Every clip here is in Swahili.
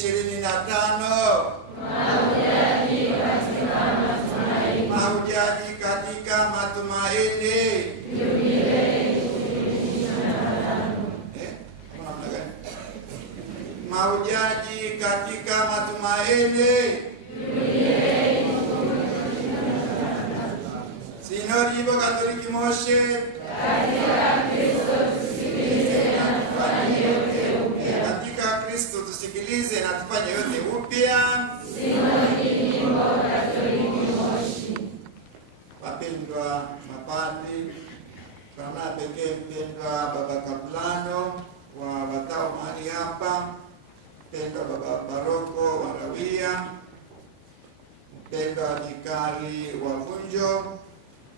2025. Mahujaji katika matumaini. Mahujaji katika matumaini. Sinodi Ibo Katoliki Moshi. Katika Kristo tusikilize na tufanye yote upya. Wapendwa mapandi, kwa namna pekee mpendwa Baba Kaplano wa watao mahali hapa, mpendwa Baba Paroko wa Rawia, mpendwa Vikari wa Vunjo,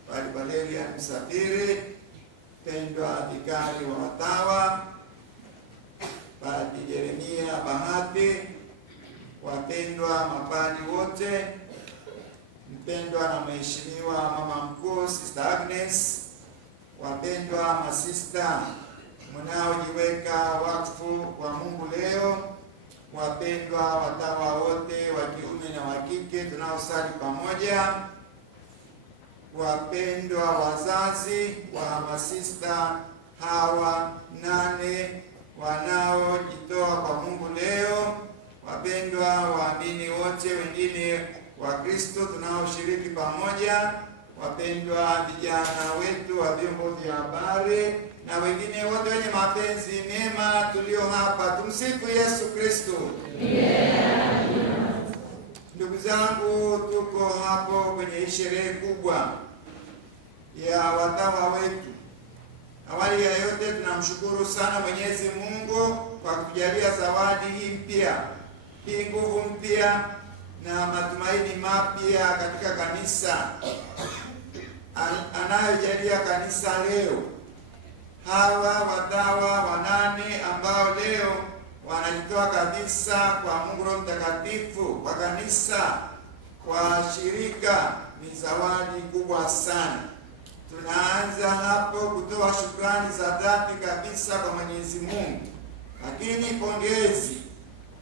Padre Valeria Msafiri, mpendwa Vikari wa Watawa, Padre Jeremia Bahati, wapendwa mapadi wote, mpendwa na mheshimiwa mama mkuu Sister Agnes, wapendwa masista mnaojiweka wakfu kwa Mungu leo, wapendwa watawa wote wa kiume na wa kike tunaosali pamoja, wapendwa wazazi wa masista hawa 8 wanaojitoa kwa Mungu leo, wapendwa waamini wote wengine wa Kristo tunaoshiriki pamoja, wapendwa vijana wetu wa vyombo vya habari na wengine wote wenye mapenzi mema tulio hapa. Tumsifu Yesu Kristo. Ndugu zangu, tuko hapo kwenye sherehe kubwa ya watawa wetu. Awali ya yote tunamshukuru sana Mwenyezi Mungu kwa kutujalia zawadi hii mpya, hii nguvu mpya na matumaini mapya katika kanisa anayojalia kanisa leo. Hawa watawa 8 ambao leo wanajitoa kabisa kwa Mungu Roho Mtakatifu, kwa kanisa, kwa shirika, ni zawadi kubwa sana. Tunaanza hapo kutoa shukrani za dhati kabisa kwa Mwenyezi Mungu. Lakini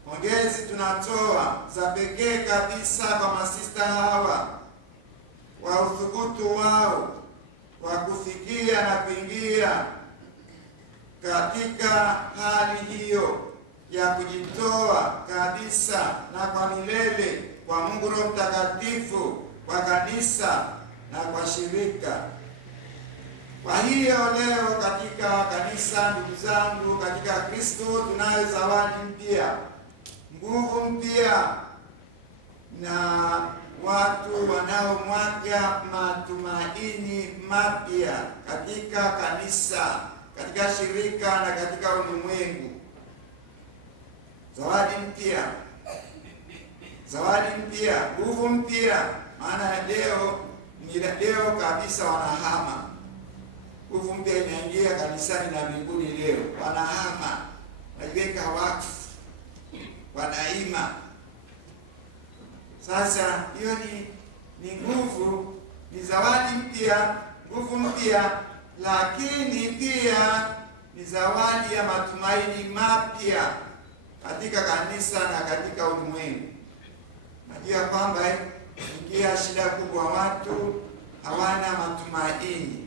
pongezi tunatoa za pekee kabisa kwa masista hawa kwa uthubutu wao wa kufikia na kuingia katika hali hiyo ya kujitoa kabisa na kwa milele kwa Mungu Roho Mtakatifu, kwa kanisa na kwa shirika. Kwa hiyo leo katika kanisa, ndugu zangu, katika Kristo tunayo zawadi mpya, nguvu mpya na watu wanaomwaga matumaini mapya katika kanisa, katika shirika na katika ulimwengu. Zawadi mpya, nguvu mpya, maana leo kabisa wanahama. Nguvu mpya inaingia kanisani na mbinguni leo. Wanahama, wanajiweka wakfu, wanaima. Sasa hiyo ni nguvu, ni zawadi mpya, nguvu mpya, lakini pia ni zawadi ya matumaini mapya katika kanisa na katika ulimwengu. Najua kwamba ingia shida kubwa, watu hawana matumaini.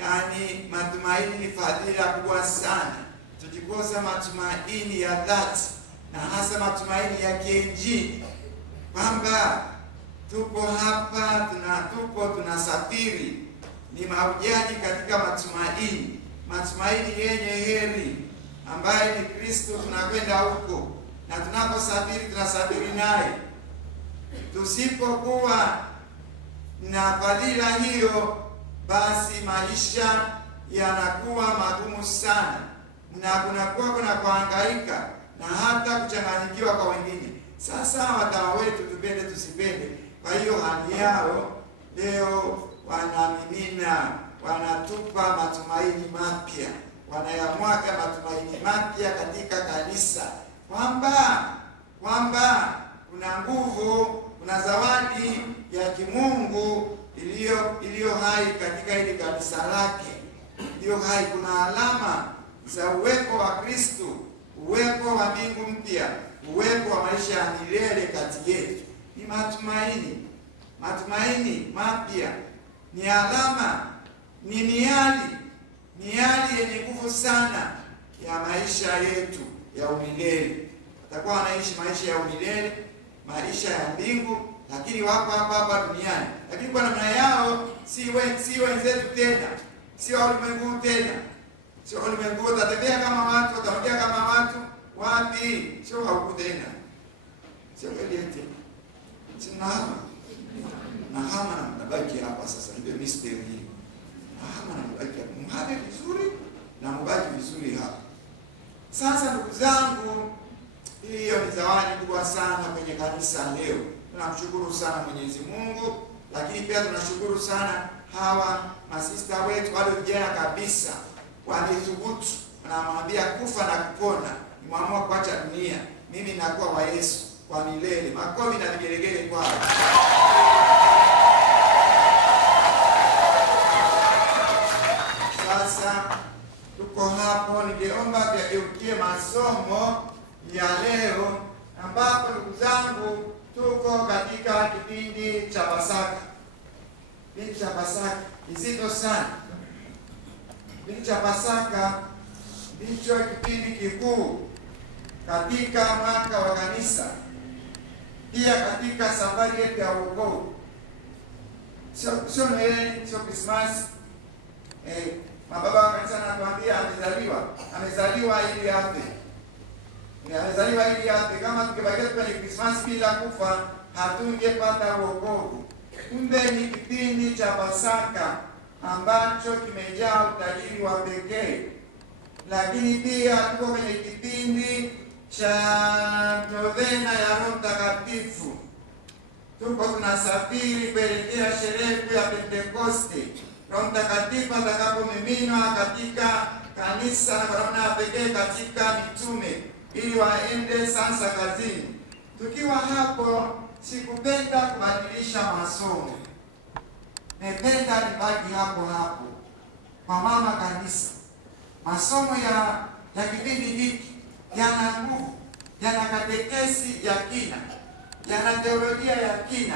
Yaani matumaini ni fadhila kubwa sana. Tukikosa matumaini ya dhati na hasa matumaini ya kiinjili, kwamba tupo hapa, tunasafiri, ni mahujaji katika matumaini yenye heri ambaye ni Kristo. Tunakwenda huko na tunaposafiri tunasafiri naye. Tusipokuwa na fadhila hiyo, basi maisha yanakuwa magumu sana na kuna kuhangaika na hata kuchanganyikiwa kwa wengine. Sasa watawa wetu, tupende tusipende, kwa hiyo hali yao leo wanatupa matumaini mapya, wanayamwaga matumaini mapya katika kanisa, kwamba kuna nguvu, kuna zawadi ya kimungu iliyo hai katika hili kanisa lake, iliyo hai. Kuna alama za uwepo wa Kristo uwepo wa mbingu mpya, uwepo wa maisha ya milele kati yetu. Ni matumaini, matumaini mapya, ni alama, ni miali yenye nguvu sana ya maisha yetu ya umilele. Watakuwa wanaishi maisha ya umilele, maisha ya mbingu, lakini wako hapa duniani. Lakini kwa namna yao si wenzetu tena, si ulimwengu tena. Sio ulimwengu utatembea kama watu, utaongea kama watu, wapi? Sio hauku tena. Sio kelete. Sinahama. Nahama na mnabaki hapa sasa, ndio mystery hii. Nahama na mnabaki hapa. Mhame vizuri na mbaki vizuri hapa. Sasa ndugu zangu, hiyo ni zawadi kubwa sana kwenye kanisa leo. Tunamshukuru sana Mwenyezi Mungu, lakini pia tunashukuru sana hawa masista wetu wale vijana kabisa walithubutu, wanamwambia kufa na kupona, nimeamua kuacha dunia, mimi nakuwa wa Yesu kwa milele. Makofi na vigelegele kwao. Sasa tuko hapo, ningeomba tuyageukie masomo ya leo, ambapo ndugu zangu tuko katika kipindi cha Pasaka. Kipindi cha Pasaka kizito sana. Kipindi cha Pasaka ndicho kipindi kikuu katika mwaka wa kanisa, pia katika safari yetu ya wokovu. Sio Christmas. Mababa wa kanisa anatuambia amezaliwa ili afe. Amezaliwa ili afe. Kama tungebakia kwenye Christmas bila kufa, hatungepata wokovu. Kumbe ni kipindi cha Pasaka ambacho kimejaa utajiri wa pekee. Lakini pia tuko kwenye kipindi cha novena ya Roho Mtakatifu. Tuko tunasafiri kuelekea sherehe ya Pentekoste, Roho Mtakatifu atakapomiminwa katika kanisa na kwa namna ya pekee katika mitume ili waende sasa kazini. Tukiwa hapo, sikupenda kubadilisha masomo. Nependa nibaki hapo kwa mama kanisa. Masomo ya kipindi hiki yana nguvu, yana katekesi ya kina, yana teolojia ya kina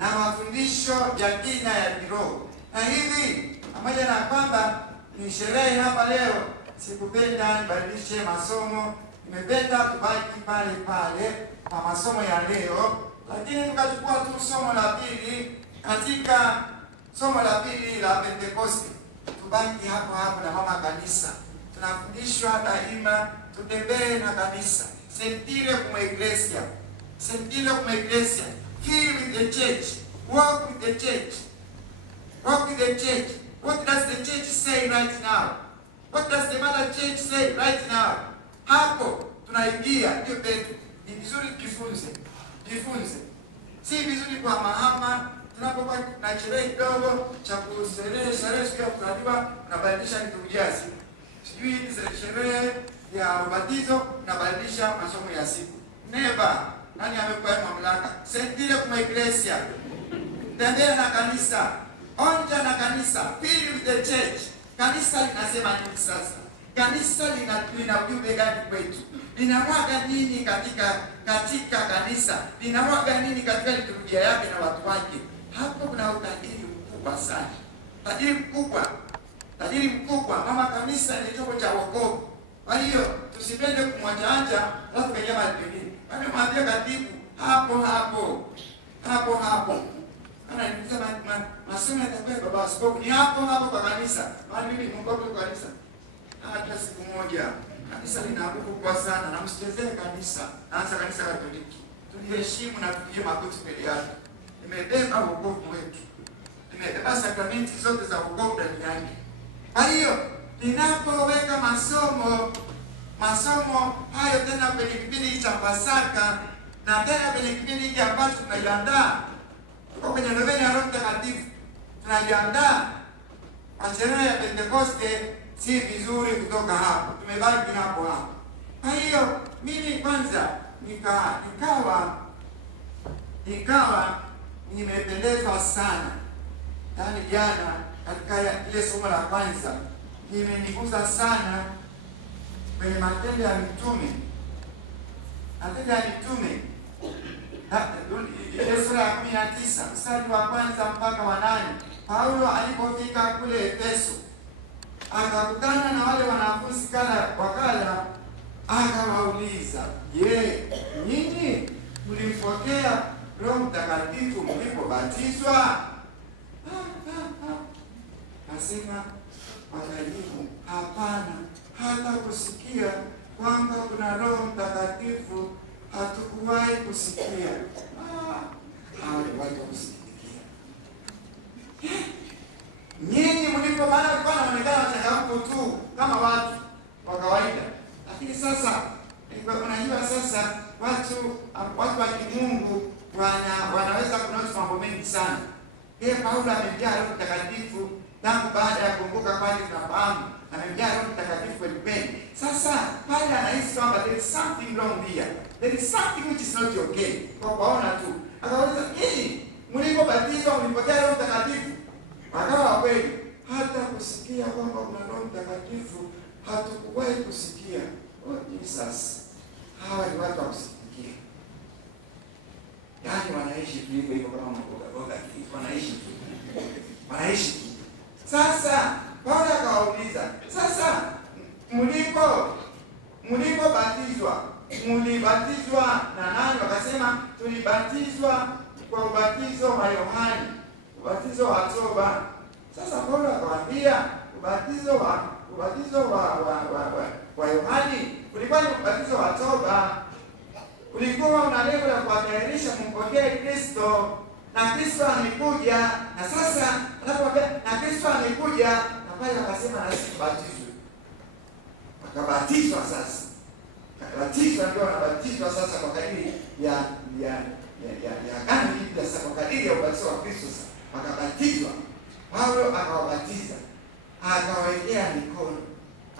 na mafundisho ya kina ya kiroho. Na hivi pamoja na kwamba ni sherehe hapa leo, sikupenda nibadilishe masomo. Nimependa tubaki pale kwa masomo ya leo, lakini tukachukua tu somo la pili katika somo la pili la Pentekoste. Tubaki hapo na mama kanisa. Tunafundishwa daima tutembee na kanisa. Sentire como iglesia. Sentire como iglesia. Feel with the church. Walk with the church. Walk with the church. What does the church say right now? What does the mother church say right now? Hapo tunaingia ndio petu. Ni vizuri jifunze. Si vizuri kwa mahama tunapokuwa na sherehe kidogo cha kusherehesha siku ya kuzaliwa unabadilisha liturujia. Sijui ni sherehe ya ubatizo unabadilisha masomo ya siku. Never. Nani amekuwa mamlaka? Sentire kuma iglesia. Tembea na kanisa. Onja na kanisa. Feel with the church. Kanisa linasema nini sasa? Kanisa lina ujumbe gani kwetu? Linamwaga nini katika kanisa? Linamwaga nini katika liturujia yake na watu wake? Hapo kuna utajiri mkubwa sana. Tajiri mkubwa. Mama kanisa ni chombo cha wokovu. Kwa hiyo tusipende kumwacha alafu kwenye mahali pengine. Amemwambia katibu hapo. Ana nilisema masomo yatakuwa baba askofu ni hapo kwa kanisa. Maana mimi Mungu kwa kanisa. Hata siku moja kanisa lina nguvu kubwa sana, na msichezee kanisa. Hasa kanisa Katoliki. Tuliheshimu na tupige magoti mbele yake. Imebeba wokovu wetu. Imebeba sakramenti zote za wokovu ndani yake. Kwa hiyo ninapoweka masomo hayo tena kwenye kipindi cha Pasaka na tena kwenye kipindi hiki ambacho tunajiandaa tuko kwenye novena ya Roho Mtakatifu, tunajiandaa kwa sherehe ya Pentekoste, si vizuri kutoka hapo. Tumebaki hapo. Kwa hiyo mimi kwanza nikawa nimependezwa sana. Yaani jana katika ile somo la kwanza imenigusa sana kwenye Matendo ya Mitume, Matendo ya Mitume ile sura ya 19 mstari wa kwanza mpaka wa 8, Paulo alipofika kule Efeso akakutana na wale wanafunzi wakala, akawauliza, "Je, nyinyi mlimpokea Roho Mtakatifu mlipobatizwa?" Asema wakajibu, "Hapana, hata kusikia kwamba kuna Roho Mtakatifu hatukuwahi kusikia." Hawakuwahi kusikia. Nyinyi mlipo maana kwa wanaonekana wachangamfu tu kama watu wa kawaida. Lakini sasa unajua sasa watu wa kimungu wanaweza kunotice mambo mengi sana. Paulo amejaa Roho Mtakatifu tangu baada ya kuongoka kwake, tunafahamu amejaa Roho Mtakatifu kweli. Sasa pale anahisi kwamba there is something wrong here. There is something which is not okay. Kwa kuona tu. Akauliza, "Nyinyi mlipobatizwa mlipokea Roho Mtakatifu?" Wakawa kweli, "Hata kusikia kwamba kuna Roho Mtakatifu hatukuwahi kusikia." Oh Jesus. Hawa ni watu wa kusikia. Yaani wanaishi tu hivyo kama mboga wanaishi tu. Sasa Paulo akawauliza, "Sasa mlipobatizwa mlibatizwa na nani?" Wakasema, "Tulibatizwa kwa ubatizo wa Yohani, ubatizo wa toba." Sasa Paulo akawaambia, ubatizo wa Yohani ulikuwa ni ubatizo wa toba, ulikuwa una lengo la kuwatayarisha mpokee Kristo, na Kristo amekuja. Na sasa anapoambia na Kristo amekuja, na pale akasema na sisi tubatizwe. Wakabatizwa sasa. Wakabatizwa ndio wanabatizwa sasa kwa kadiri ya Biblia, sasa kwa kadiri ya ubatizo wa Kristo sasa. Wakabatizwa. Paulo akawabatiza, akawekea mikono.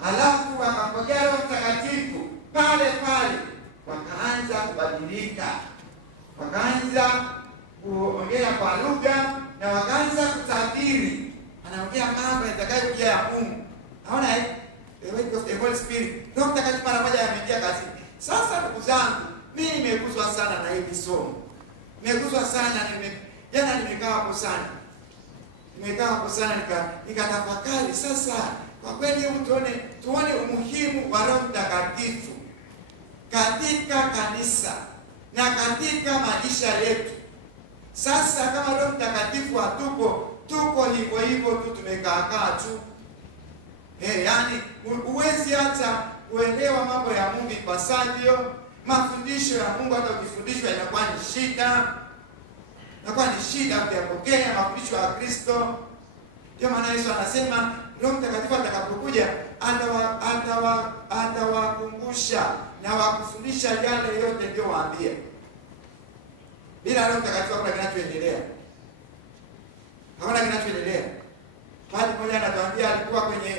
Alafu wakapokea Roho Mtakatifu pale pale, wakaanza kubadilika. Wakaanza kuongea kwa lugha na wakaanza kutabiri. Anaongea mambo yatakayokuja ya Mungu. Naona the weight of the Holy Spirit. Roho Mtakatifu mara moja ameingia kazini. Sasa ndugu zangu, mimi nimeguswa sana na hili somo. Nimeguswa sana, nimekaa hapo sana. Nikatafakari sasa, kwa kweli tuone umuhimu wa Roho Mtakatifu katika kanisa na katika maisha yetu. Sasa kama Roho Mtakatifu tuko hivyo tu tumekaa tu. Yaani huwezi hata kuelewa mambo ya Mungu ipasavyo. Mafundisho ya Mungu hata ukifundishwa inakuwa ni shida. Inakuwa ni shida kuyapokea mafundisho ya Kristo. Ndio maana Yesu anasema Roho Mtakatifu atakapokuja atawakumbusha na wakufundisha yale yote ndio waambie. Bila Roho Mtakatifu hakuna kinachoendelea. Bali mmoja anatuambia alikuwa kwenye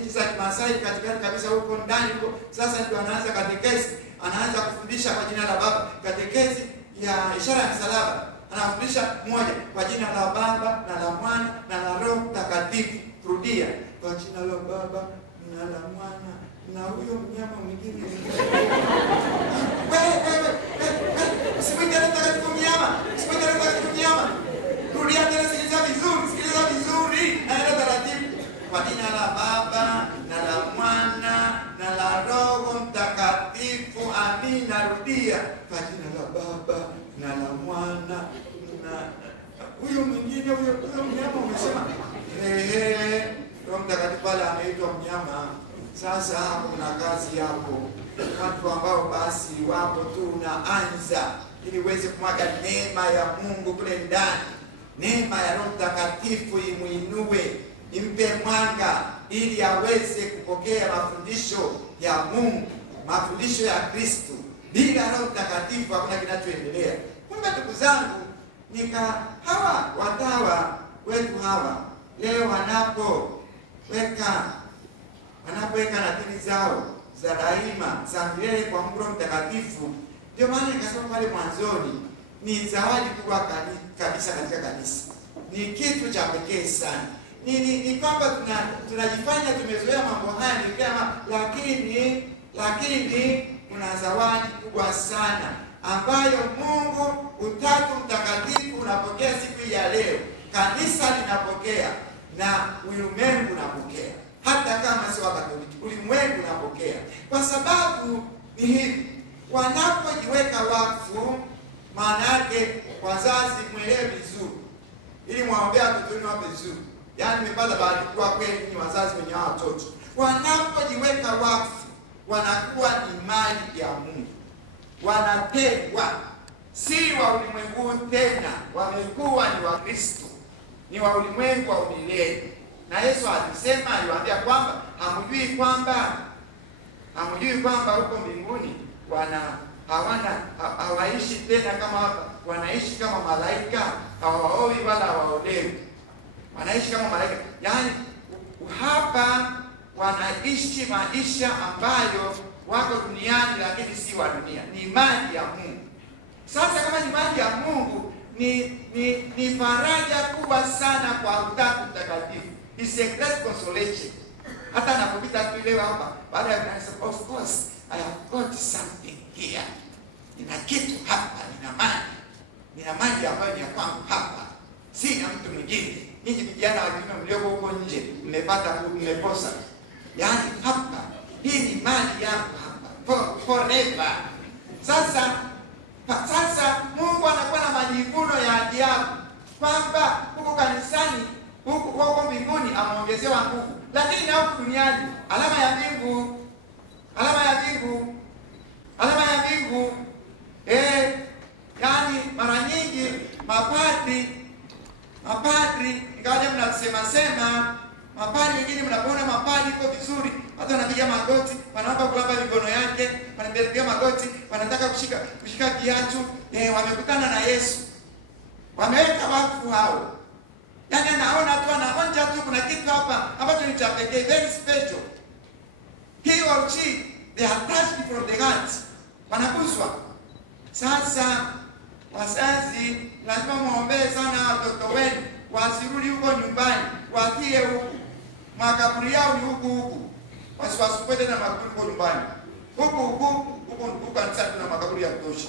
nchi za Kimasai katikati kabisa huko ndani huko. Sasa ndio anaanza katekesi, anaanza kufundisha kwa jina la Baba, katekesi ya ishara ya msalaba. Anafundisha moja kwa jina la Baba na la Mwana na la Roho Mtakatifu. Rudia, kwa jina la Baba na la Mwana na huyo mnyama mwingine. Usimwite Roho Mtakatifu mnyama. Rudia tena, sikiliza vizuri. Naenda taratibu. Kwa jina la Baba na la Mwana na la Roho Mtakatifu. Amina. Rudia, kwa jina la Baba na la Mwana na huyo mwingine, huyo mnyama umesema. Roho Mtakatifu pale ameitwa mnyama. Sasa hapo kuna kazi hapo. Watu ambao basi wapo tu unaanza ili uweze kumwaga neema ya Mungu kule ndani. Neema ya Roho Mtakatifu imuinue, impe mwanga ili aweze kupokea mafundisho ya Mungu, mafundisho ya Kristo. Bila Roho Mtakatifu hakuna kinachoendelea. Kumbe ndugu zangu, hawa watawa wetu hawa leo wanapoweka nadhiri zao za daima za milele kwa Roho Mtakatifu. Ndio maana nikasema pale mwanzoni, ni zawadi kubwa kabisa katika kanisa. Ni kitu cha pekee sana. Ni kwamba tunajifanya tumezoea mambo haya ni kama lakini kuna zawadi kubwa sana ambayo Mungu Utatu Mtakatifu unapokea siku ya leo. Kanisa linapokea na ulimwengu unapokea. Hata kama sio Wakatoliki, ulimwengu unapokea. Kwa sababu ni hivi, wanapojiweka wakfu, maana yake wazazi mwelewe vizuri, ili mwaombea watoto wenu wape vizuri. Yaani nimepata bahati kuwa kweli ni wazazi wenye watoto. Wanapojiweka wakfu, wanakuwa ni mali ya Mungu. Wanatengwa, si wa ulimwengu tena, wamekuwa ni wa Kristo, ni wa ulimwengu wa milele. Na Yesu alisema, aliwaambia kwamba hamjui kwamba huko mbinguni hawaishi tena kama hapa, wanaishi kama malaika, hawaoi wala hawaolewi, wanaishi kama malaika. Yaani hapa wanaishi maisha ambayo wako duniani lakini si wa dunia, ni mali ya Mungu. Sasa kama ni mali ya Mungu, ni faraja kubwa sana kwa Utatu Mtakatifu. It's a great consolation. Hata napopita tu leo hapa, baada ya kusema of course I have got something here. Nina kitu hapa, nina mali ambayo ni ya kwangu hapa. Sina mtu mwingine. Ninyi vijana wa kiume mlioko huko nje, mmeposa. Yaani hapa, hii ni mali yangu hapa forever. Sasa Mungu anakuwa na majivuno ya ajabu kwamba huko kanisani, huko mbinguni ameongezewa nguvu, lakini na huko duniani alama ya mbingu. Yaani mara nyingi mapadri ingawaje mnasema mapadri wengine mnapoona mapadri iko vizuri, hata wanapiga magoti, wanaomba kulamba mikono yake, wanapiga magoti, wanataka kushika kiatu, wamekutana na Yesu. Wameweka wakfu hao. Yaani anaonja tu kuna kitu hapa ambacho ni cha pekee, very special. He or she, they are touched from the heart. Wanaguswa. Sasa wazazi lazima muombee sana watoto wenu wasirudi huko nyumbani, wafie huku. Makaburi yao ni huku. Wasiwasukwe tena makaburi huko nyumbani. Huku kanisa tuna makaburi ya kutosha.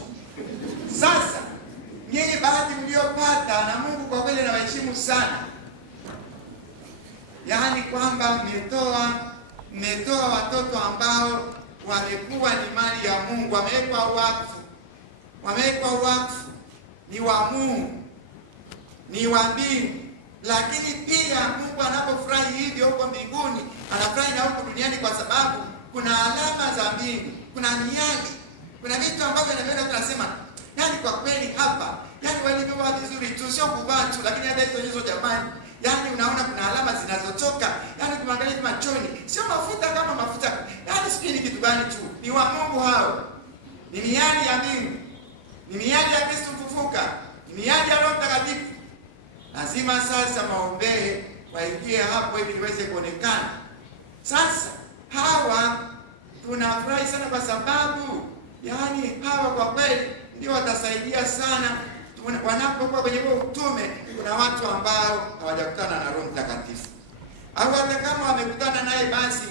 Sasa nyinyi bahati mliopata na Mungu kwa kweli anawaheshimu sana. Yaani kwamba mmetoa watoto ambao wamekuwa ni mali ya Mungu, wamewekwa wakfu, ni wa Mungu, ni wa mbingu. Lakini pia Mungu anapofurahi hivyo huko mbinguni, anafurahi na huko duniani, kwa sababu kuna alama za mbingu, kuna miali, kuna vitu ambavyo tunasema, yaani kwa kweli hapa, yaani walivyoa vizuri tu, sio kuvaa tu, lakini hata hizo jamani, yaani unaona kuna alama zinazotoka, yaani kumwangalia machoni, sio mafuta kama mafuta, yaani sijui ni kitu gani tu, ni wa Mungu hao, ni miali ya mbingu, ni miali ya Kristo mfufuka, ni miali ya Roho Mtakatifu. Lazima sasa maombee waingie hapo ili iweze kuonekana. Sasa hawa tunafurahi sana kwa sababu yaani hawa kwa kweli ndio watasaidia sana wanapokuwa kwenye utume. Kuna watu ambao hawajakutana na Roho Mtakatifu, au hata kama wamekutana naye, basi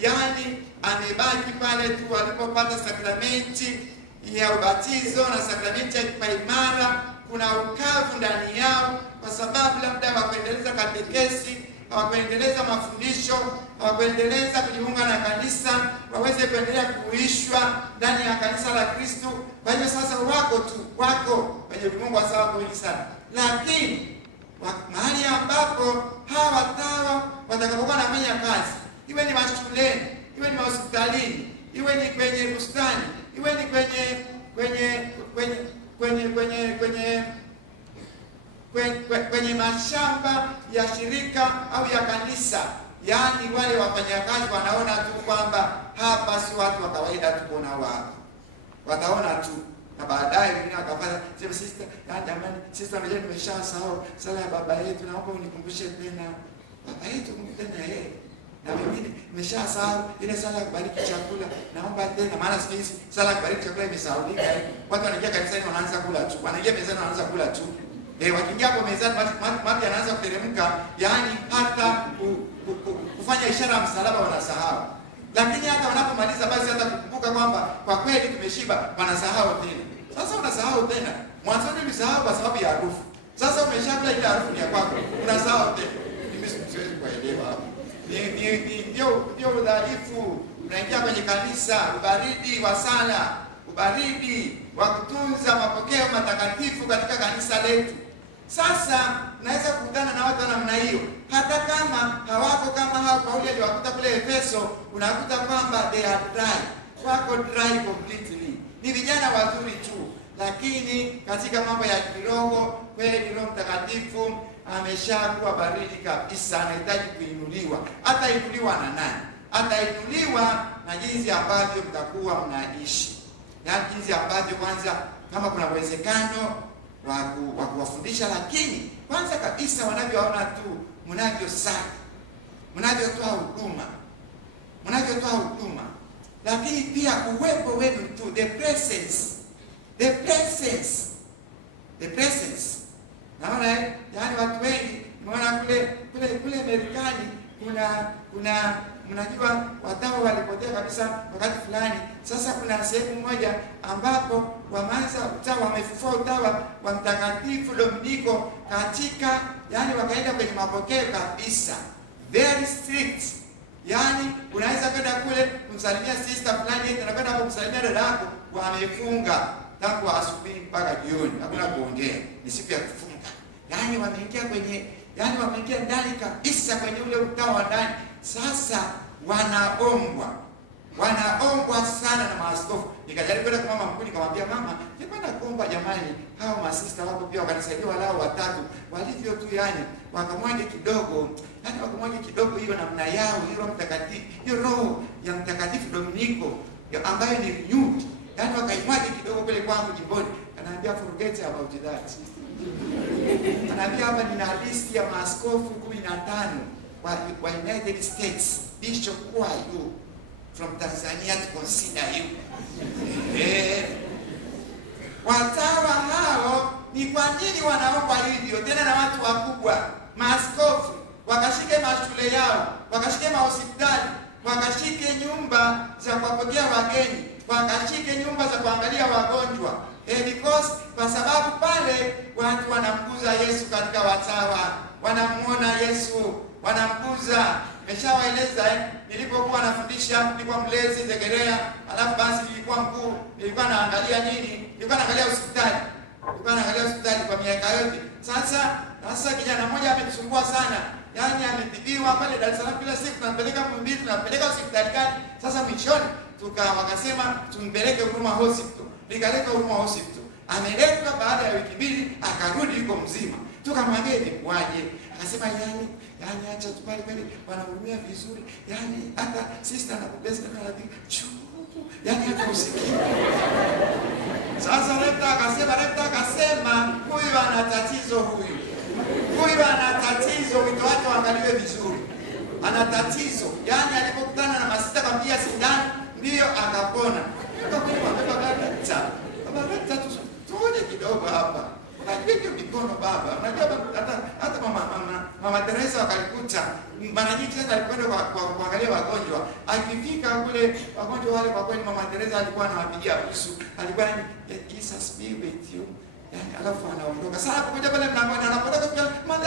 yaani amebaki pale tu walipopata sakramenti ya ubatizo na sakramenti ya kipaimara. Kuna ukavu ndani yao kwa sababu labda hawakuendeleza katekesi, hawakuendeleza mafundisho, hawakuendeleza kujiunga na kanisa, waweze kuendelea kuishwa ndani ya kanisa la Kristo. Kwa hiyo sasa wako kwenye ulimwengu wa sawa wengi sana. Lakini mahali ambapo hawa watawa watakapokuwa wanafanya kazi, iwe ni mashuleni, iwe ni hospitalini, iwe ni kwenye bustani, iwe ni kwenye mashamba ya shirika au ya kanisa, yaani wale wafanyakazi wanaona tu kwamba hapa si watu wa kawaida tu kuona wao. Wataona tu na baadaye wengine wakafanya, "Sema sister, jamani, sister mimi nimeshasahau sala ya baba yetu, naomba unikumbushe tena." Baba yetu tena na mimi nimeshasahau ile sala ya kubariki chakula, naomba tena, maana siku hizi sala ya kubariki chakula imesahaulika. Watu wanaingia kanisani wanaanza kula tu. Wanaingia mezani wanaanza kula tu. Wakiingia hapo mezani mambo yanaanza kuteremka, yaani hata kufanya ishara ya msalaba wanasahau. Lakini hata wanapomaliza basi hata kukumbuka kwamba kwa kweli tumeshiba, wanasahau tena. Sasa unasahau tena. Mwanzoni ulisahau kwa sababu ya harufu. Sasa umeshakula ile harufu ya kwako, unasahau tena. Mimi siwezi kuelewa hapo. Ndio udhaifu. Unaingia kwenye kanisa, ubaridi wa sala, ubaridi wa kutunza mapokeo matakatifu katika kanisa letu. Sasa naweza kukutana na watu namna hiyo, hata kama hawako kama hao Paulo aliwakuta kule Efeso, unakuta kwamba they are dry, wako dry completely. Ni vijana wazuri tu, lakini katika mambo ya kiroho kweli Roho Mtakatifu ameshakuwa baridi kabisa, anahitaji kuinuliwa. Atainuliwa na nani? Atainuliwa na jinsi ambavyo mtakuwa mnaishi. Na jinsi ambavyo kwanza kama kuna uwezekano wa kuwafundisha, lakini kwanza kabisa wanavyoona tu mnavyosali, mnavyotoa huduma, lakini pia uwepo wenu tu, the presence. Naona yani watu wengi naona kule Marekani kuna mnajua watawa walipotea kabisa wakati fulani. Sasa kuna sehemu moja ambapo wameanza utawa, wamefufua utawa wa Mtakatifu Dominiko katika, yani wakaenda kwenye mapokeo kabisa, very strict. Yani unaweza kwenda kule kumsalimia sister fulani, unakwenda kumsalimia dada yako, wamefunga tangu asubuhi mpaka jioni, hakuna kuongea, ni siku ya kufunga. Yani wameingia ndani kabisa kwenye ule utawa ndani. Sasa wanaombwa sana na maaskofu. Nikajaribu kwenda kwa mama mkuu, nikamwambia mama, nikwenda kuomba jamani, hao masista wako pia wakanisaidia walao watatu walivyo tu, yani wakamwaje kidogo hiyo namna yao, hiyo Mtakatifu, hiyo roho ya Mtakatifu Dominiko ambayo ni renewed, yani wakaimwaje kidogo kule kwangu jimboni. Anaambia forget about that. Anaambia hapa nina list ya maaskofu 15 wa United States, Bishop, who are you from Tanzania to consider you? Watawa hao ni kwa nini wanaomba hivyo tena na watu wakubwa? Maaskofu wakashike mashule yao, wakashike mahospitali, wakashike nyumba za kuwapokea wageni, wakashike nyumba za kuangalia wagonjwa. Because kwa sababu pale watu wanamkuza Yesu katika watawa, wanamuona Yesu, wanamkuza. Nimeshawaeleza nilipokuwa nafundisha, nilikuwa mlezi Segerea, alafu basi nilikuwa mkuu, nilikuwa naangalia nini? Nilikuwa naangalia hospitali kwa miaka yote. Sasa kijana mmoja ametusumbua sana. Yani ametibiwa pale Dar es Salaam, kila siku tunampeleka Muhimbili, tunampeleka hospitali gani? Sasa mwishoni wakasema tumpeleke Huruma Hospital. Nikaleta Huruma Hospital. Ameletwa baada ya wiki mbili, akarudi yuko mzima. Tukamwambia ilikuwaje? Akasema yani acha tu pale wanahudumia vizuri. Yani hata sister anakubeza na radhi. Yani hata usikie. Sasa rekta akasema huyu ana tatizo Huyu ana tatizo, wito wake waangaliwe vizuri. Ana tatizo. Yani alipokutana na masista kampia sindano ndio akapona. Baba rekta tuone kidogo hapa. Unajua hiyo mikono baba. Unajua hata mama Teresa wakalikuta mara nyingi sana alikwenda kuangalia wagonjwa. Akifika kule wagonjwa wale, kwa kweli mama Teresa alikuwa anawapigia busu. Alikuwa ni Jesus be with you. Yani alafu anaondoka. Sasa kuja pale mlangoni anapotoka kwa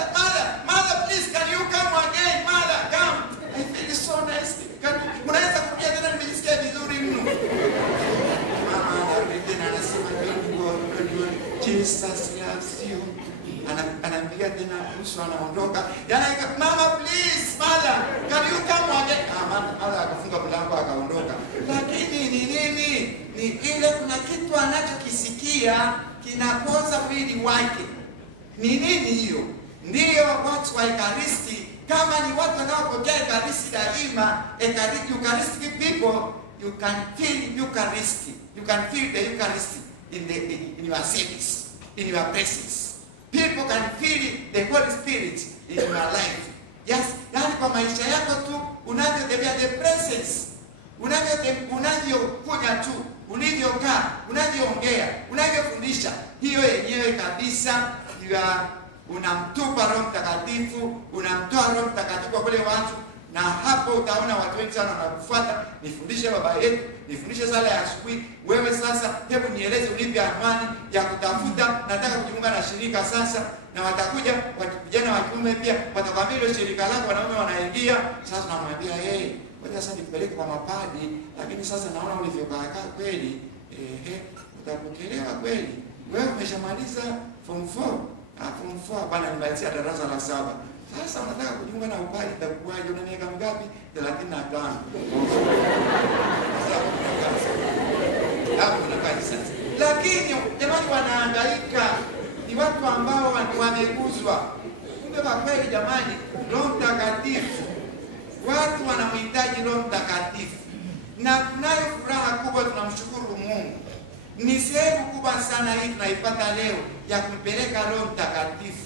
mother please can you come again? Mother come. I feel so nice. Unaweza kuja tena, nimejisikia vizuri mno. Mama anasema Jesus loves you. Anampiga tena uso, anaondoka. Yana mama please, mother can you come again? Mama akafunga mlango akaondoka. Lakini ni nini? Ni ile kuna kitu anachokisikia kinapoza mwili wake. Ni nini hiyo? Ndiyo watu wa Ekaristi, kama ni watu wanaopokea Ekaristi daima, Eucharistic people, you can feel Eucharisty. You can feel the Eucharist in your service, in your presence. People can feel the Holy Spirit in your life. Yes, yani kwa maisha yako tu unavyotembea, the presence, unavyokuja tu, ulivyokaa, unavyoongea, unavyofundisha, hiyo yenyewe kabisa unamtupa Roho Mtakatifu, unamtoa Roho Mtakatifu kwa wale watu, na hapo utaona watu wengi sana wanakufuata nifundishe baba yetu, nifundishe sala ya asubuhi. Wewe sasa hebu nieleze unipe anwani ya kutafuta, nataka kujiunga na shirika sasa. Na watakuja vijana wa kiume pia watakwambia ile shirika lako wanaume wanaingia. Sasa namwambia yeye, ngoja sasa nipeleke kwa mapadi, lakini sasa naona ulivyokaa kweli, utapokelewa kweli. Wewe umeshamaliza form 4. Form 4 bana, nimalizia darasa la 7. Sasa unataka kujiunga na upadi, itakuwaje? Una miaka mingapi? 35. Hapo kuna kazi sasa. Lakini jamani, wanahangaika, ni watu ambao wameguzwa. Kumbe kwa kweli jamani, Roho Mtakatifu, watu wanamhitaji Roho Mtakatifu. Na tunayo furaha kubwa, tunamshukuru Mungu. Ni sehemu kubwa sana hii tunaipata leo ya kumpeleka Roho Mtakatifu.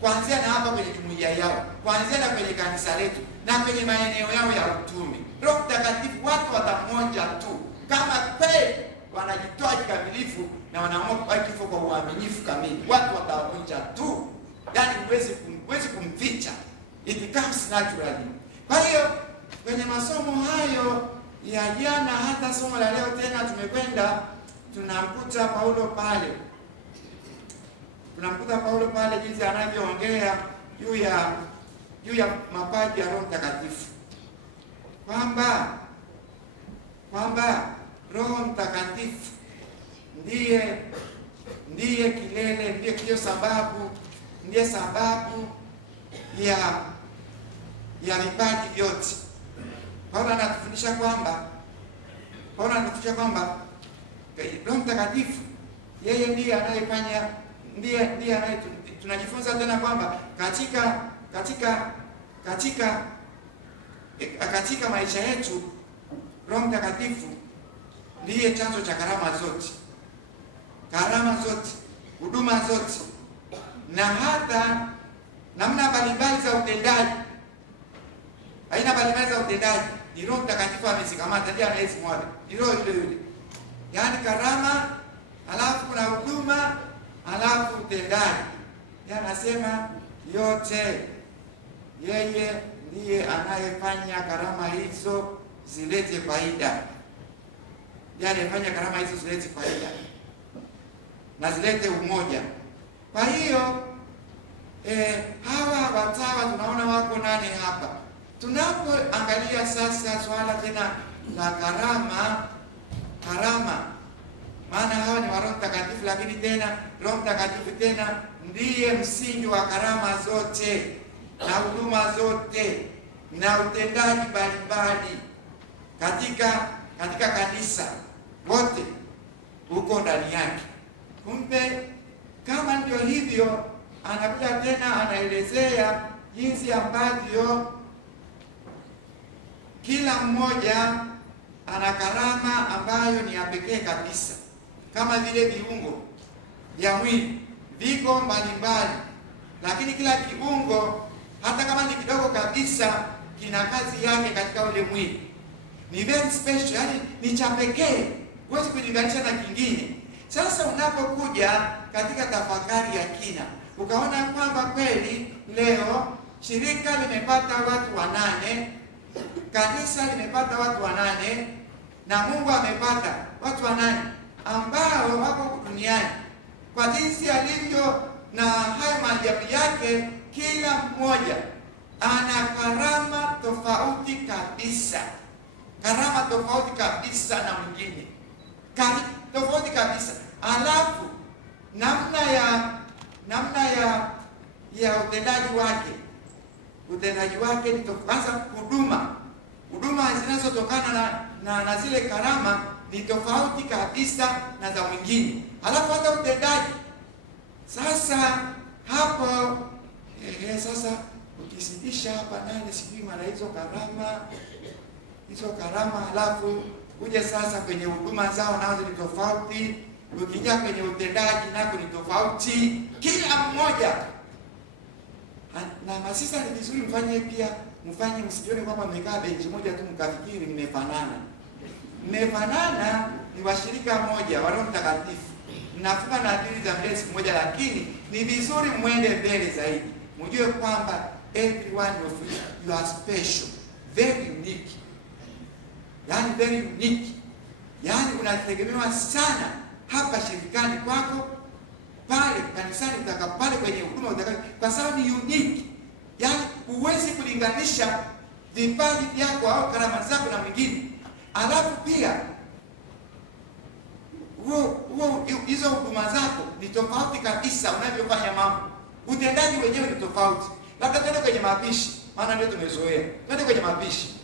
Kuanzia na hapa kwenye jumuiya yao, kuanzia na kwenye kanisa letu, na kwenye maeneo yao ya utume. Roho Mtakatifu watu watamonja tu kama kweli wanajitoa kikamilifu na wanaamua kubaki kifo kwa uaminifu kamili. Watu watamonja tu. Yaani huwezi kumficha. It comes naturally. Kwa hiyo kwenye masomo hayo ya jana, hata somo la leo tena tumekwenda, tunamkuta Paulo pale. Tunamkuta Paulo pale jinsi anavyoongea juu ya mapaji ya Roho Mtakatifu. Kwamba Roho Mtakatifu ndiye kilele, ndiye sababu ya vipaji vyote. Paulo anatufundisha kwamba Roho Mtakatifu yeye ndiye anayefanya, tunajifunza tena kwamba katika maisha yetu Roho Mtakatifu ndiye chanzo cha karama zote, huduma zote, na hata namna mbalimbali za utendaji. Aina mbalimbali za utendaji ni Roho Mtakatifu amezikamata, ndiye anayezimwaga. Ni Roho yule. Yaani karama, alafu kuna huduma, alafu utendaji. Yeye anasema yote yeye ndiye anayefanya karama hizo zilete faida. Yaani anafanya karama hizo zilete faida na zilete umoja. Kwa hiyo hawa watawa tunaona wako 8 hapa. Tunapoangalia sasa swala tena la karama, maana hawa ni wa Roho Mtakatifu, lakini tena Roho Mtakatifu tena ndiye msingi wa karama zote na huduma zote na utendaji mbalimbali katika kanisa wote huko ndani yake. Kumbe kama ndio hivyo, anakuja tena anaelezea jinsi ambavyo kila mmoja ana karama ambayo ni ya pekee kabisa. Kama vile viungo vya mwili viko mbalimbali, lakini kila kiungo hata kama ni kidogo kabisa kina kazi yake katika ule mwili. Ni very special, yani ni cha pekee, huwezi kulinganisha na kingine. Sasa unapokuja katika tafakari ya kina, ukaona kwamba kweli leo shirika limepata watu 8, kanisa limepata watu 8, na Mungu amepata watu 8 ambao wako duniani. Kwa jinsi alivyo na hayo maajabu yake, kila mmoja ana karama tofauti kabisa. Karama tofauti kabisa na mwingine. Tofauti kabisa. Alafu namna ya utendaji wake ni kwanza huduma zinazotokana na zile karama ni tofauti kabisa na za mwingine. Alafu hata utendaji. Sasa hapo sasa ukizidisha hapa 8 sijui mara hizo karama, alafu uje sasa kwenye huduma zao nazo ni tofauti, ukija kwenye utendaji nako ni tofauti, kila mmoja. Na masisa ni vizuri mfanye msijione kwamba mmekaa benchi moja tu mkafikiri mmefanana, ni washirika moja wa Roho Mtakatifu. Mnafunga nadhiri za mwezi mmoja, lakini ni vizuri mwende mbele zaidi. Mjue kwamba every one of you are special, very unique. Yaani very unique. Yaani unategemewa sana hapa shirikani kwako, pale kanisani utakapale kwenye huduma utakayo, kwa sababu ni unique. Yaani huwezi kulinganisha vipaji vyako au karama zako na mwingine. Alafu pia hizo huduma zako ni tofauti kabisa unavyofanya mambo. Utendaji wenyewe ni tofauti. Labda twende kwenye mapishi, maana ndio tumezoea. Twende kwenye mapishi.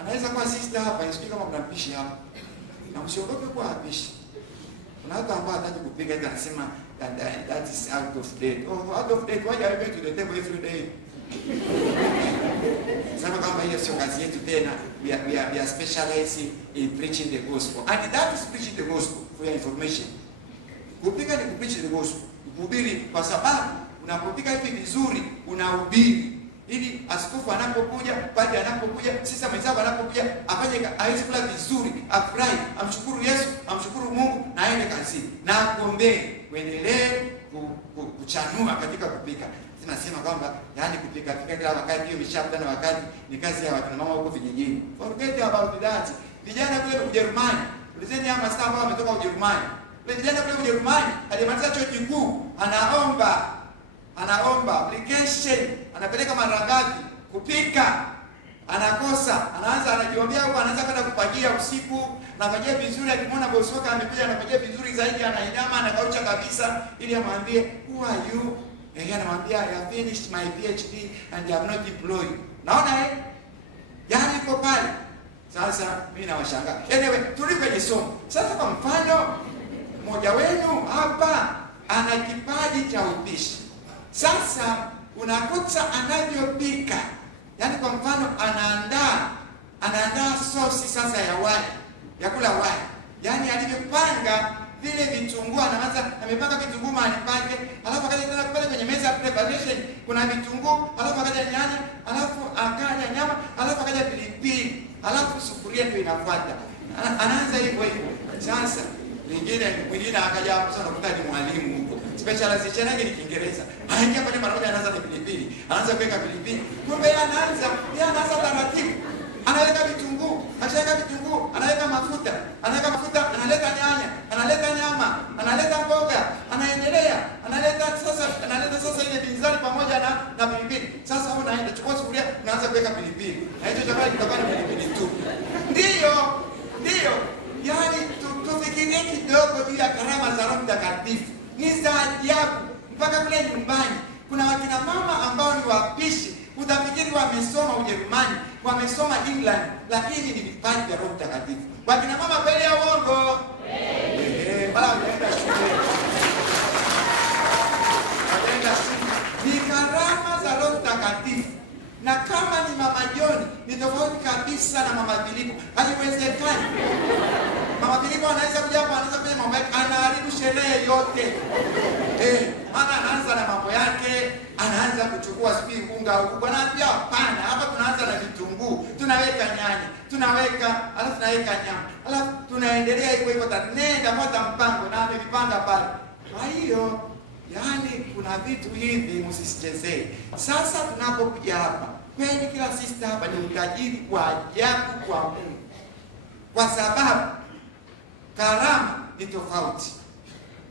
Anaweza kuwa sister hapa, isiki kama kuna mpishi hapa. Na msiogope kuwa mpishi. Kuna watu ambao hataki kupika hata anasema that is out of date. Oh, out of date, why are you going to the table every day? Sasa kama hiyo sio kazi yetu tena. We are specializing in preaching the gospel. And that is preaching the gospel, for your information. Kupika ni kupreach the gospel. Kuhubiri, kwa sababu unapopika hivi vizuri unahubiri. Ili askofu anapokuja, padri anapokuja, sisa mwenzako anapokuja, afanye aweze kula vizuri, afurahi, amshukuru Yesu, amshukuru Mungu na aende kazini. Na kuombee uendelee kuchanua katika kupika. Tunasema kwamba yani kupika kila wakati hiyo mishapita na wakati ni kazi ya watu mama huko vijijini. Forget about that. Vijana kule Ujerumani, ulizeni ama sasa ambao wametoka Ujerumani. Yule vijana kule Ujerumani alimaliza chuo kikuu, anaomba application, anapeleka mara ngapi kupika, anakosa, anajiombea huko, anaanza kwenda kupakia usiku, anafagia vizuri, akimwona bosi wake amekuja anafagia vizuri zaidi, anainama anakaucha kabisa ili amwambie who are you? Anamwambia I have finished my PhD and I am not employed. Naona yani iko pale. Sasa mimi nawashangaa. Anyway, turudi kwenye somo. Sasa kwa mfano mmoja wenu hapa ana kipaji cha upishi. Sasa unakuta anavyopika. Yaani kwa mfano anaandaa sosi sasa ya wali, ya kula wali. Yaani alivyopanga vile vitunguu, anaanza amepanga vitunguu mahali pake, alafu akaja tena pale kwenye meza preparation kuna vitunguu, alafu akaja nyanya, alafu akaja nyama, alafu akaja pilipili, alafu sufuria ndio inafuata. Anaanza hivyo hivyo. Sasa mwingine akaja hapo sana kukuta ni mwalimu huko. Specialization yake ni Kiingereza. Anaingia pale mara moja anaanza na pilipili. Anaanza kuweka pilipili. Kumbe anaanza taratibu. Anaweka vitunguu, anaweka mafuta, analeta nyanya, analeta nyama, analeta mboga, anaendelea, analeta sasa ile binzari pamoja na pilipili. Sasa unaenda chukua sufuria, unaanza kuweka pilipili. Na hicho chakula kitakuwa ni pilipili tu. Ndio. Yaani tufikirie kidogo juu ya karama za Roho Mtakatifu. Ni za ajabu. Mpaka kule nyumbani kuna wakina mama ambao ni wapishi. Utafikiri wamesoma Ujerumani, wamesoma England, lakini ni vipaji vya Roho Mtakatifu. Wakina mama kweli ya uongo? Bala wanaenda shule. Ni karama za Roho Mtakatifu. Na kama ni Mama John, ni tofauti kabisa na Mama Filipo. Haiwezekani. Mama Filipo anaweza kuja hapa, anaweza kufanya mambo yake, anaharibu sherehe yote. Maana anaanza na mambo yake, anaanza kuchukua sipii unga huko. Anaambia hapana, hapa tunaanza na vitunguu, tunaweka nyanya, alafu tunaweka nyama. Alafu tunaendelea hivyo nenda pata mpango na amevipanga pale. Kwa hiyo yani kuna vitu hivi msisichezee. Sasa tunapokuja hapa, kweli kila sister hapa ni utajiri kwa ajabu kwa Mungu. Kwa sababu karama ni tofauti.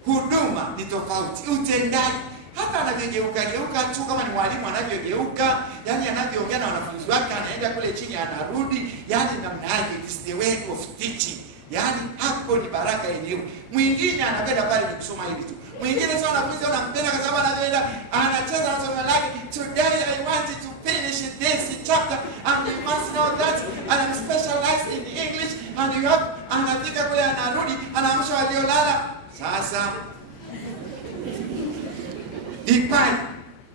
Huduma ni tofauti. Utendaji hata anavyogeuka tu kama ni mwalimu anavyogeuka, yani anavyoongea na wanafunzi wake, anaenda kule chini anarudi, yani namna yake, it is the way of teaching. Yani hapo ni baraka yenyewe. Mwingine anapenda pale ni kusoma hivi tu. Mwingine sasa wanafunzi wanampenda kwa sababu anacheza na somo lake. Today I wanted to finish this chapter and you must know that and I'm specialized in English and you have, anafika kule anarudi, anaamsha waliolala. Sasa vipaji.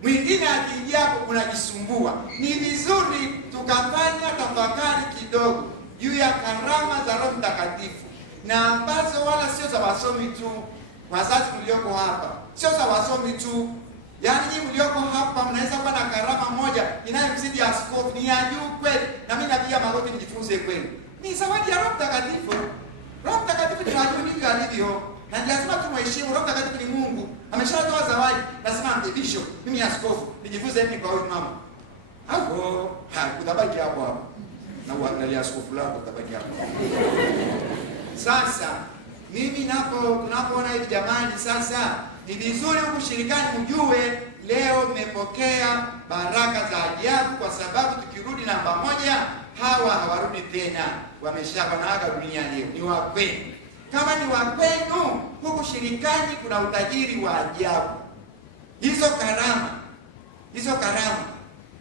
Mwingine akija hapo unajisumbua. Ni vizuri tukafanya tafakari kidogo juu ya karama za Roho Mtakatifu, na ambazo wala sio za wasomi tu. Wazazi mlioko hapa sio za wasomi tu. Yaani nyinyi mlioko hapa mnaweza kuwa na karama moja inayomzidi askofu, ni ya juu kweli. Na mimi napiga magoti nijifunze kweli. Ni zawadi ya Roho Mtakatifu. Roho Mtakatifu ni wajuu ndivyo alivyo. Na lazima tumheshimu. Roho Mtakatifu ni Mungu. Ameshatoa zawadi. Lazima ambebisho. Mimi askofu nijifunze mimi kwa huyu mama. Hapo, utabaki hapo. na uangalia askofu lako tabaki hapo. Sasa mimi tunapoona hivi jamani, sasa ni vizuri kushirikani mjue leo mmepokea baraka za ajabu, kwa sababu tukirudi namba moja, hawa hawarudi tena, wameshabanaaga dunia leo, ni wa kwenu. Kama ni wa kwenu, huku shirikani kuna utajiri wa ajabu. Hizo karama,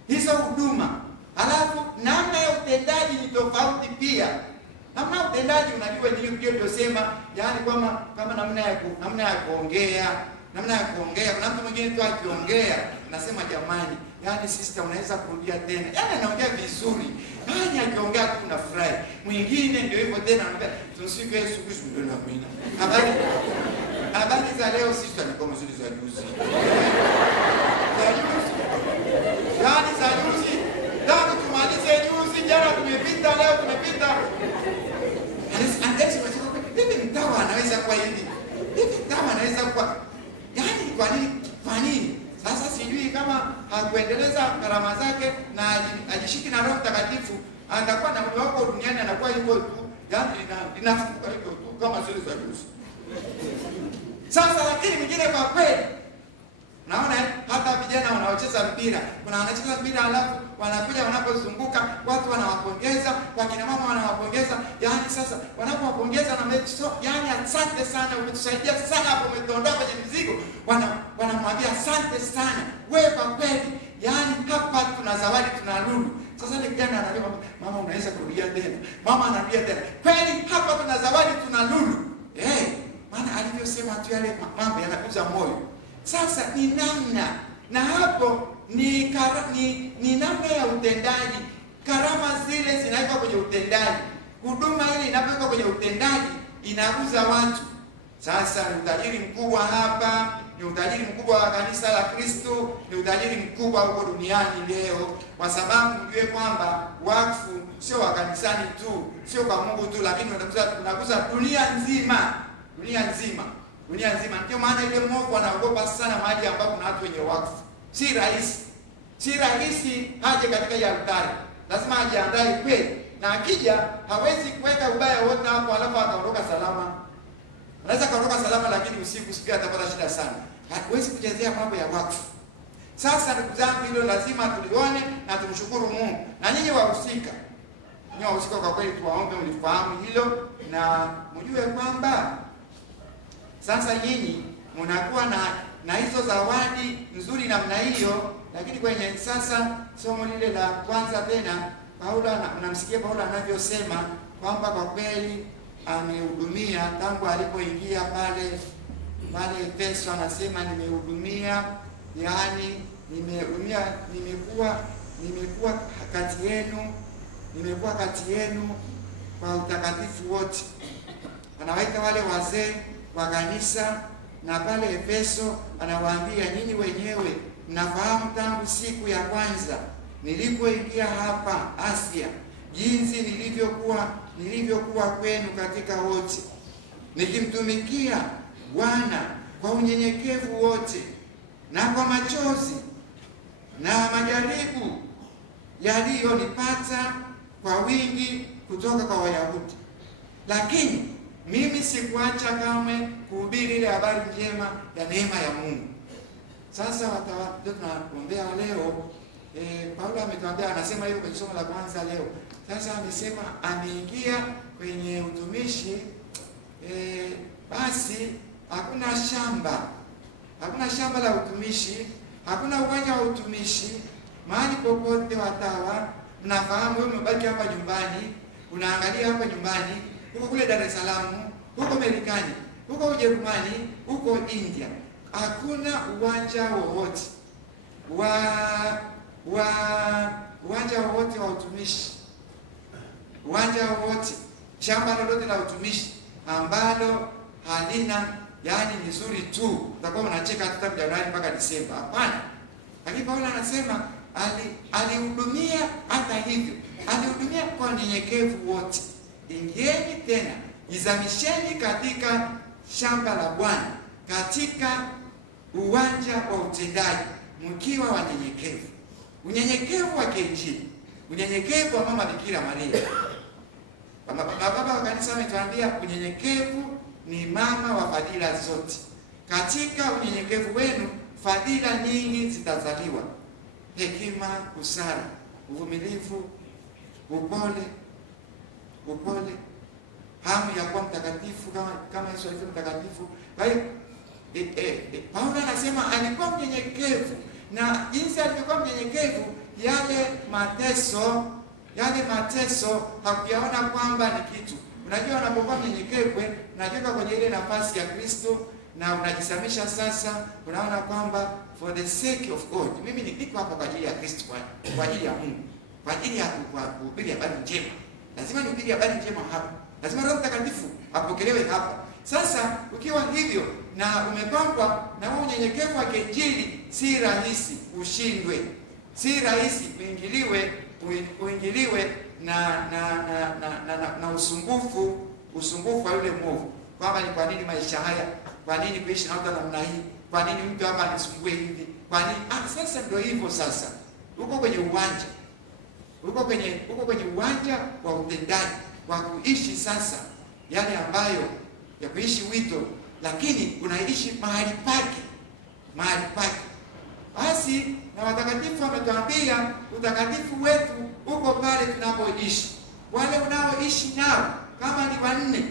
hizo huduma. Halafu namna ya utendaji ni tofauti pia. Namna ya utendaji unajua ndio sema, yani kama namna ya kuongea. Kuna mtu mwingine tu akiongea nasema jamani, yani sister unaweza kurudia tena. Yani anaongea vizuri. Yani akiongea tu unafurahi. Mwingine ndio hivyo tena anambia tumsifu Yesu Kristo ndio na mimi. Habari za leo sister ni kama zile za juzi. Yani za juzi, tangu tumalize juzi, jana tumepita, leo tumepita. Anaweza kusema hivi mtawa anaweza kuwa hivi. Hivi mtawa anaweza kuwa, yani kwa nini? Sasa sijui kama hakuendeleza karama zake na ajishiki na Roho Mtakatifu, atakuwa na mwili wako duniani anakuwa hivyo tu. Yani inafunguka hivyo tu kama zile za juzi. Sasa lakini mwingine kwa kweli, naona hata vijana wanaocheza mpira, kuna wanacheza mpira alafu wanakuja wanapozunguka watu wanawapongeza, wakina mama wanawapongeza. Yani sasa wanapowapongeza na mecho, yani asante sana, umetusaidia sana hapo, umetuondoa kwenye mzigo. Wanamwambia asante sana. Wewe kwa kweli, yani hapa tuna zawadi, tuna lulu. Sasa ni kijana anasema mama unaweza kurudia tena. Mama anarudia tena. Kweli hapa tuna zawadi, tuna lulu. Maana alivyosema tu yale mambo yanakuza moyo. Sasa ni namna, na hapo ni namna ya utendaji. Karama zile zinawekwa kwenye utendaji. Huduma ile inapowekwa kwenye utendaji inaguza watu. Sasa ni utajiri mkubwa hapa, ni utajiri mkubwa wa kanisa la Kristo, ni utajiri mkubwa huko duniani leo, kwa sababu mjue kwamba wakfu sio wa kanisani tu, sio kwa Mungu tu, lakini tunaguza dunia nzima. Dunia nzima. Ndio maana ile Mungu anaogopa sana mahali ambapo kuna watu wenye wakfu. Si rahisi aje katika ya altari. Lazima ajiandae kweli. Na akija hawezi kuweka ubaya wote hapo alafu ataondoka salama. Anaweza kaondoka salama, lakini usiku atapata shida sana. Hawezi kuchezea mambo ya wakfu. Sasa ndugu zangu, hilo lazima tulione na tumshukuru Mungu. Na nyinyi wahusika. Kwa kweli tuwaombe mlifahamu hilo na mjue kwamba sasa nyinyi mnakuwa na hizo zawadi nzuri namna hiyo. Lakini kwenye sasa somo lile la kwanza tena, Paulo unamsikia Paulo anavyosema kwamba kwa kweli amehudumia tangu alipoingia pale Efeso. Anasema nimehudumia, yani nimekuwa kati yenu kwa utakatifu wote. Anawaita wale wazee wa kanisa, na pale Efeso anawaambia nyinyi wenyewe mnafahamu tangu siku ya kwanza nilipoingia hapa Asia jinsi nilivyokuwa kwenu katika wote, nikimtumikia Bwana kwa unyenyekevu wote na kwa machozi na majaribu yaliyonipata kwa wingi kutoka kwa Wayahudi. Lakini mimi sikuacha kamwe kuhubiri ile habari njema ya neema ya Mungu. Sasa tunaombea leo, Paulo ametuambia, anasema hiyo kwenye somo la kwanza leo. Sasa amesema ameingia kwenye utumishi, basi hakuna shamba la utumishi, hakuna uwanja wa utumishi mahali popote. Watawa mnafahamu, wewe umebaki hapa nyumbani, unaangalia hapa nyumbani, huko kule Dar es Salaam, huko Marekani, huko Ujerumani, huko India, hakuna uwanja wowote wa utumishi, uwanja wowote, shamba lolote la utumishi ambalo halina, yani ni nzuri tu utakuwa unacheka hata Januari mpaka Disemba. Hapana. Lakini Paulo anasema alihudumia, hata hivyo alihudumia kwa unyenyekevu wote. Ingieni tena, izamisheni katika shamba la Bwana, katika uwanja wa utendaji, mkiwa wanyenyekevu. Unyenyekevu wa kiinjili, unyenyekevu wa mama Bikira Maria. Baba wa kanisa ametuambia unyenyekevu ni mama wa fadhila zote. Katika unyenyekevu wenu fadhila nyingi zitazaliwa: hekima, busara, uvumilivu, upole, hamu ya kuwa mtakatifu kama Yesu alivyo mtakatifu. Kwa hiyo Paulo anasema alikuwa mnyenyekevu, na jinsi alivyokuwa mnyenyekevu, yale mateso hakuyaona kwamba ni kitu. Unajua, unapokuwa mnyenyekevu unajiweka kwenye ile nafasi ya Kristo na unajisamisha. Sasa unaona kwamba for the sake of God, mimi niko hapa kwa ajili ya Kristo, kwa ajili ya Mungu, kwa ajili ya kuhubiri habari njema. Lazima nihubiri habari njema hapa, lazima Roho Mtakatifu apokelewe hapa. Sasa ukiwa hivyo na umepangwa na huo unyenyekevu wa Injili, si rahisi ushindwe, si rahisi uingiliwe na usumbufu wa yule mwovu, kwamba ni kwa nini maisha haya, kwa nini kuishi na watu namna hii, kwa nini mtu hapa anisumbue hivi, kwa nini? Sasa ndio hivyo. Sasa uko kwenye uwanja wa utendaji wa kuishi sasa yale ambayo ya kuishi wito, lakini unaishi mahali pake. Basi na watakatifu wametuambia utakatifu wetu uko pale tunapoishi. Wale unaoishi nao kama ni wanne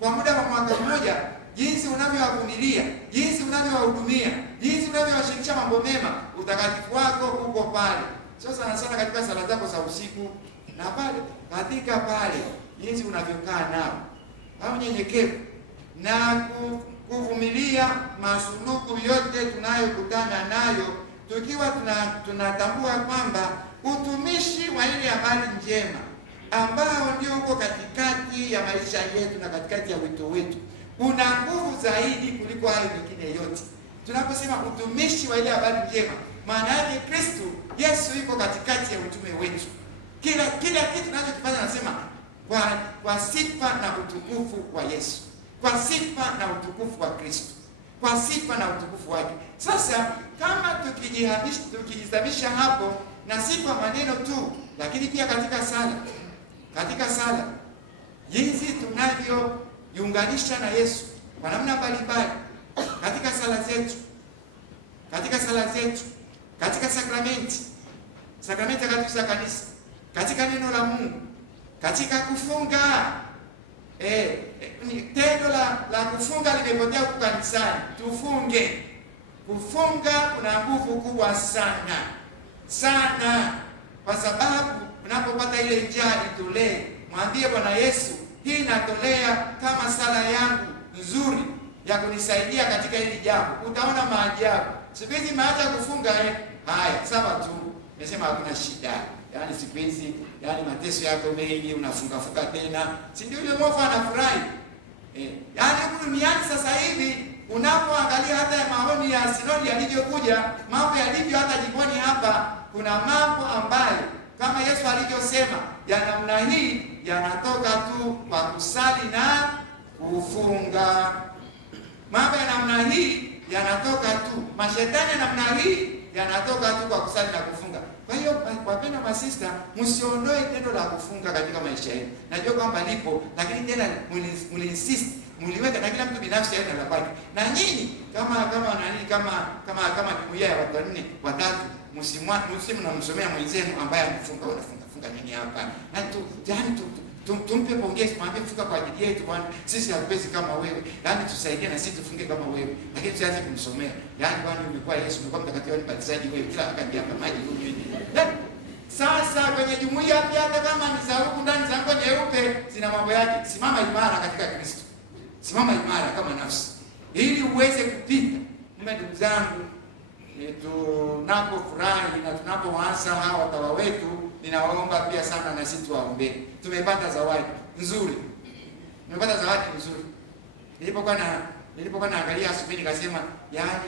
kwa muda wa mwaka mmoja, jinsi unavyowavumilia, jinsi unavyowahudumia, jinsi unavyowashirikisha mambo mema, utakatifu wako uko pale. Sio sana katika sala zako za usiku na pale jinsi unavyokaa nao, au nyenyekevu na kuvumilia masulubu yote tunayokutana nayo, tukiwa tunatambua kwamba utumishi wa ile habari njema ambao ndio uko katikati ya maisha yetu na katikati ya wito wetu una nguvu zaidi kuliko hayo mengine yote. Tunaposema utumishi wa ile habari njema, maana yake Kristo Yesu yuko katikati ya utume wetu. Kila kitu tunachokifanya nasema kwa sifa na utukufu wa Yesu, kwa sifa na utukufu wa Kristo, kwa sifa na utukufu wake. Sasa kama tukijizamisha hapo, na si kwa maneno tu, lakini pia katika sala jinsi tunavyojiunganisha na Yesu kwa namna mbalimbali, katika sala zetu, katika sakramenti takatifu za kanisa, katika neno la Mungu, katika kufunga. Tendo la kufunga limepotea huko kanisani. Tufunge. Kufunga kuna nguvu kubwa sana, kwa sababu unapopata ile njaa itolee, mwambie Bwana Yesu, hii natolea kama sala yangu nzuri ya kunisaidia katika hili jambo. Utaona maajabu. Siku hizi maacha kufunga haya sawa tu, nimesema hakuna shida. Yaani siku hizi, mateso yako mengi, unafunga tena. Si ndio yule mwovu anafurahi? Yaani huko duniani sasa hivi unapoangalia hata ya maoni ya sinodi yalivyokuja, mambo yalivyo hata jikoni hapa, kuna mambo ambayo kama Yesu alivyosema ya namna hii yanatoka tu kwa kusali na kufunga. Mambo ya namna hii yanatoka tu, mashetani ya namna hii yanatoka tu kwa kusali na kufunga. Kwa hiyo wapenda masista, msiondoe tendo la kufunga katika maisha yenu. Najua kwamba lipo, lakini tena mliinsist, mliweka, na kila mtu binafsi aende na kwake. Na nyinyi kama jumuiya ya watu wanne watatu, mnamsomea mwenzenu ambaye amefunga. Unafunga nini hapa? Na tumpe pongezi, mwambie funga kwa ajili yetu bwana. Sisi hatuwezi kama wewe. Tusaidie na sisi tufunge kama wewe. Lakini tusianze kumsomea. Bwana umekuwa Yesu, umekuwa mtakatifu, mbatizaji wewe, kila wakati hapa maji hunywe. Sasa kwenye jumuiya pia, hata kama ni za huku ndani za nguo nyeupe, zina mambo yake. Simama imara katika Kristo. Simama imara kama nafsi, ili uweze kupita. Ndugu zangu, tunapofurahi na tunapowaasa hawa watawa wetu, ninawaomba pia sana na sisi tuwaombee. Tumepata zawadi nzuri. Nilipokuwa naangalia asubuhi nikasema,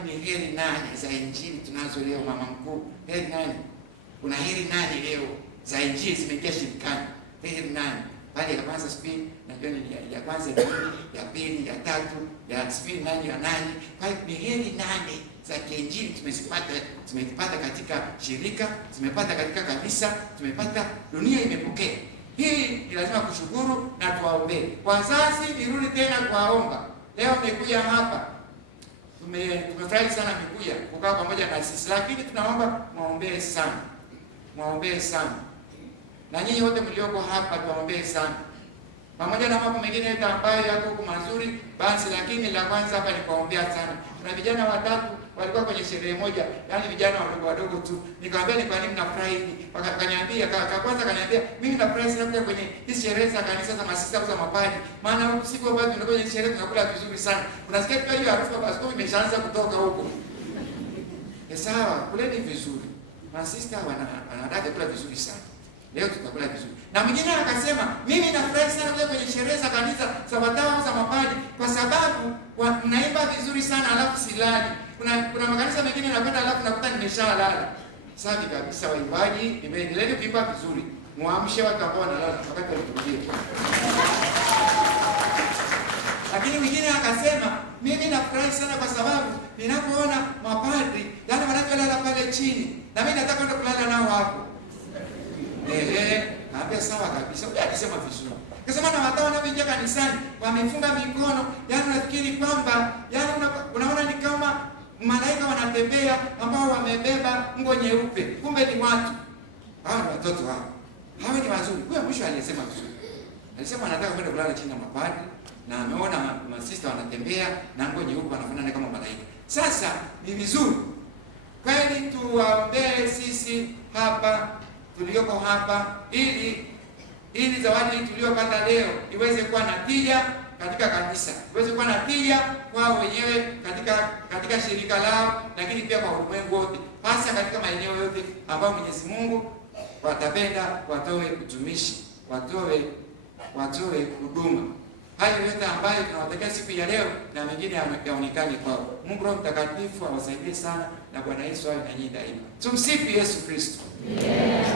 ni heri nani za Injili tunazo leo, mama mkuu? Heri nani? Kuna heri nani leo za Injili zimeingia shirikani? Heri nani? Bali ya kwanza asubuhi, najua ni ya kwanza, ya pili, ya tatu, ya asubuhi nani ya nani. Kwa hiyo ni heri nani za kiinjili tumezipata katika shirika, tumepata katika kanisa, tumepata, dunia imepokea. Hii ni lazima kushukuru na tuwaombee. Wazazi, nirudi tena kuwaomba. Leo mmekuja hapa. Tumefurahi sana mmekuja kukaa pamoja na sisi, lakini tunaomba muombee sana. Muombee sana. Na nyinyi wote mlioko hapa tuwaombee sana. Pamoja na mambo mengine yote ambayo yako huko mazuri, basi lakini la kwanza hapa ni kuombea sana. Kuna vijana watatu walikuwa kwenye sherehe moja, yani vijana wadogo tu. Nikamwambia ni kwa nini mnafurahi hivi? Akaniambia kwanza akaniambia mimi nafurahi sana kuja kwenye hizi sherehe za kanisa za masista za mapadi. Maana huko siku ambazo tunakuja kwenye sherehe tunakula vizuri sana. Unasikia pia hiyo harufu ya baskofu imeshaanza kutoka huko. Sawa, kuleni vizuri. Masista wanataka kula vizuri sana. Leo tutakula vizuri. Na mwingine akasema, mimi nafurahi sana kuja kwenye sherehe za kanisa za watawa za mapadi kwa sababu mnaimba vizuri sana alafu silali. Kuna makanisa mengine nakwenda alafu nakuta nimeshalala. Safi kabisa waimbaji, nimeendeleeni kuimba vizuri. Muamshe watu ambao wanalala wakati waliturudie. Lakini mwingine akasema, mimi nafurahi sana kwa sababu ninapoona mapadri, yani wanavyolala pale chini, na mimi nataka kwenda kulala nao hapo. Kaambia sawa kabisa. Huyu alisema vizuri. Akasema na watawa wanapoingia kanisani wamefunga mikono, yani unafikiri kwamba yani unaona ni kama malaika wanatembea ambao wamebeba ngo nyeupe. Kumbe ni watu. Hao ni watoto hao. Hao ni wazuri. Huyo mwisho alisema vizuri. Alisema anataka kwenda kulala chini ya mapadri na ameona masista wanatembea na ngo nyeupe wanafanana kama malaika. Sasa ni vizuri. Kwani tuwaombee sisi hapa tulioko hapa ili zawadi tuliyopata leo iweze kuwa na tija katika kanisa, iweze kuwa na tija kwao wenyewe katika shirika lao, lakini pia kwa ulimwengu wote, hasa katika maeneo yote ambayo Mwenyezi Mungu watapenda watoe utumishi, watoe huduma. Hayo yote ambayo tunawatakia siku ya leo na mengine yaonekane kwao. Mungu Roho Mtakatifu awasaidie sana, na Bwana Yesu awe na nyinyi daima. Tumsifu Yesu Kristo. Yeah.